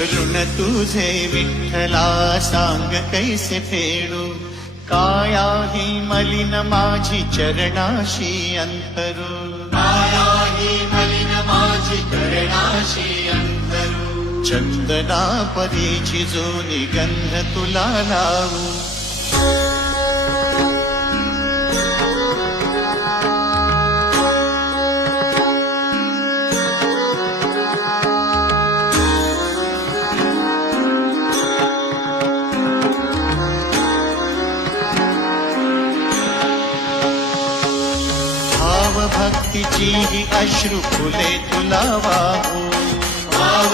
ऋण तुझे विठ्ठला सांग कैसे फेडू, काय आहे मलिन माझी चरणाशी अंतरू, काय आहे मलिन माझी चरणाशी अंतरू, चंदना परीची जुनी गंध तुला लावू. भक्तीची ही अश्रू फुले तुला वाहू, भाव